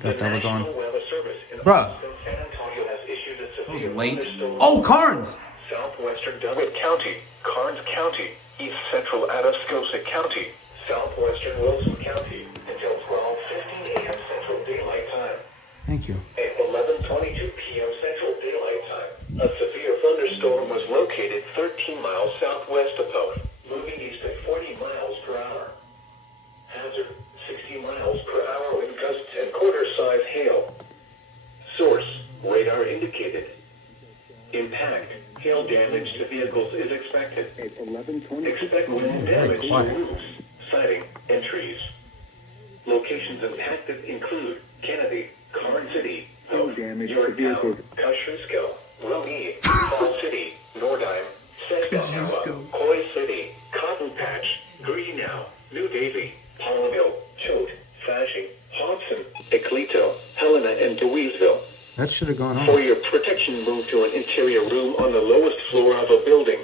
Thought that was on. Bruh. That was late. Oh, Karnes! Southwestern DeWitt County, Karnes County, East Central Atascosa County, Southwestern Wilson County, until 12:15 a.m. Central Daylight Time. Thank you. At 11:22 p.m. Central Daylight Time, a severe thunderstorm was located 13 miles southwest of Poe, moving east at 40 miles per hour. Hazard, 60 miles per hour with gusts and quarter-size hail. Source, radar indicated. Impact, hail damage to vehicles is expected. Expect wind damage to roofs, siding, and trees. Locations impacted include Kennedy, Karnes City, Yorktown, Kosciuszko, Wilkie, Fall City, Nordheim, Saskatoon, Coy City, Cotton Patch, Greenow, New Davie, Palmville, Choate, Fashing, Hobson, Eclito, Helena, and DeWitt'sville. That should have gone For on. your protection, move to an interior room on the lowest floor of a building.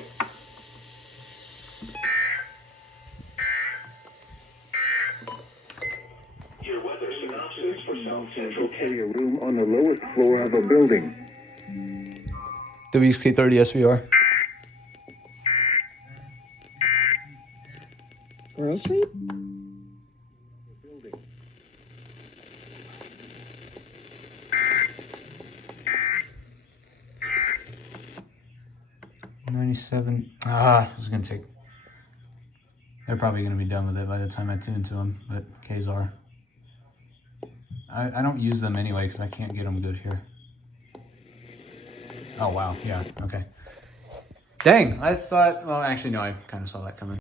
Your weather synopsis for South Central interior room on the lowest floor of a building. WXK30 SVR. Grove Street? 97. This is gonna take. They're probably gonna be done with it by the time I tune to them. But KZAI. I don't use them anyway because I can't get them good here. Oh wow, yeah, okay. Dang, I thought. Well, actually no, I kind of saw that coming.